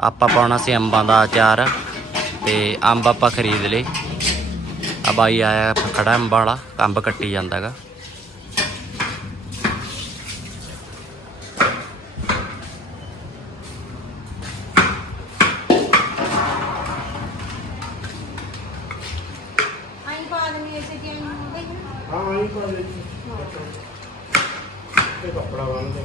ਆਪਾਂ ਪਾਉਣਾ ਸੀ ਅੰਬਾਂ ਦਾ ਅਚਾਰ ਤੇ ਅੰਬ ਆਪਾਂ ਖਰੀਦ ਲਏ। ਆ ਬਾਈ ਆਇਆ ਖੜਾ ਅੰਬ ਵਾਲਾ ਅੰਬ ਕੱਟੀ ਜਾਂਦਾਗਾ। ਹਾਂ ਆਈ ਪਾ ਦੇ ਤੇ ਕੱਪੜਾ ਬੰਨ ਦੇ।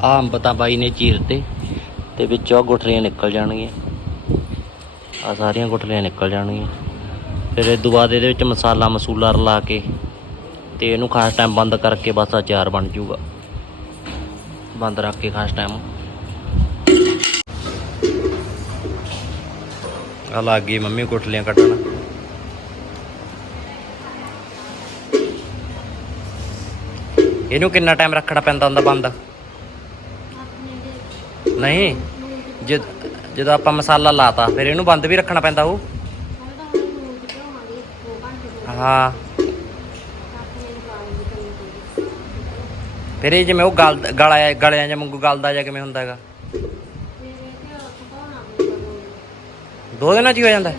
ਆਹ ਅੰਬ ਤਾਂ ਬਾਈ ਨੇ ਚੀਰਤੇ ਤੇ ਵਿੱਚੋਂ ਗੁਠਲੀਆਂ ਨਿਕਲ ਜਾਣਗੀਆਂ। ਆ ਸਾਰੀਆਂ ਗੁਠਲੀਆਂ ਨਿਕਲ ਜਾਣਗੀਆਂ। ਫਿਰ ਇਹ ਤੋਂ ਬਾਅਦ ਇਹਦੇ ਵਿੱਚ ਮਸਾਲਾ ਮਸੂਲਾ ਰਲਾ ਕੇ ਤੇ ਇਹਨੂੰ ਖਾਸ ਟਾਈਮ ਬੰਦ ਕਰਕੇ ਬਸ ਅਚਾਰ ਬਣ ਜਾਊਗਾ। ਬੰਦ ਰੱਖ ਕੇ ਖਾਸ ਟਾਈਮ ਆ ਲੱਗ ਗਈ ਮੰਮੀ ਗੁਠਲੀਆਂ ਕੱਟਣ। ਇਹਨੂੰ ਕਿੰਨਾ ਟਾਈਮ ਰੱਖਣਾ ਪੈਂਦਾ ਹੁੰਦਾ ਬੰਦ? ਨਹੀਂ, ਜਦ, ਜਦੋਂ ਆਪਾਂ ਮਸਾਲਾ ਲਾਤਾ, ਫਿਰ ਇਹਨੂੰ ਬੰਦ ਵੀ ਰੱਖਣਾ ਪੈਂਦਾ ਉਹ ਹਾਂ। ਫਿਰ ਇਹ ਜਿਵੇਂ ਉਹ ਗਲ, ਗਲਿਆ, ਗਲਿਆਂ ਜਾਂ ਵਾਂਗੂ ਗਲਦਾ ਜਾਂ ਕਿਵੇਂ ਹੁੰਦਾ ਹੈਗਾ? ਦੋ ਦਿਨਾਂ 'ਚ ਹੀ ਹੋ ਜਾਂਦਾ?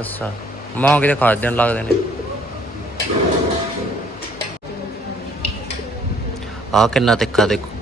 ਅੱਛਾ। ਮਾਂ ਕਿਤੇ ਖਾਸ ਦਿਨ ਲੱਗਦੇ ਨੇ। ਆ ਕਿੰਨਾ ਤਿੱਖਾ ਦੇਖੋ।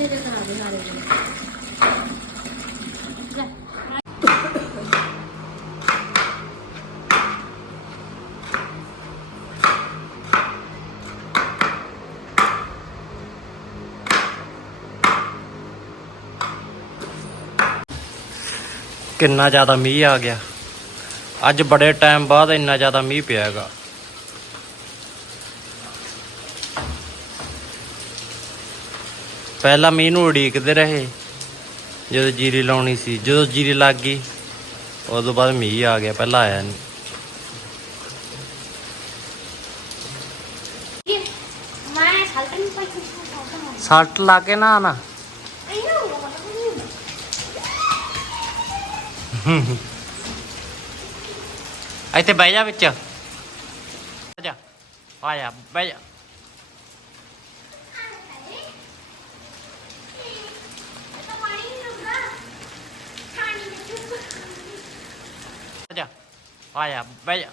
ਉੱਥੇ ਦੇ ਕਰਾ ਦੇ ਨਾਲੇ ਕਿੰਨਾ ਜ਼ਿਆਦਾ ਮੀਂਹ ਆ ਗਿਆ। ਅੱਜ ਬੜੇ ਟਾਈਮ ਬਾਅਦ ਇੰਨਾ ਜ਼ਿਆਦਾ ਮੀਂਹ ਪਿਆ ਹੈਗਾ। ਪਹਿਲਾਂ ਮੀਂਹ ਨੂੰ ਉਡੀਕਦੇ ਰਹੇ। ਜਦੋਂ ਜੀਰੀ ਲਾਉਣੀ ਸੀ ਜਦੋਂ ਜੀਰੀ ਲੱਗ ਗਈ ਉਦੋਂ ਬਾਅਦ ਮੀਂਹ ਆ ਗਿਆ ਪਹਿਲਾਂ ਆਇਆ ਨਹੀਂ ਸੱਟ ਲਾ ਕੇ ਨਾ ਨਾ। ਇੱਥੇ ਬਹਿ ਜਾ ਵਿੱਚ। ਆ ਜਾ ਆ ਜਾ ਬਹਿ ਜਾ। ਆ ਜਾ ਆ ਜਾ ਬਹਿ ਜਾ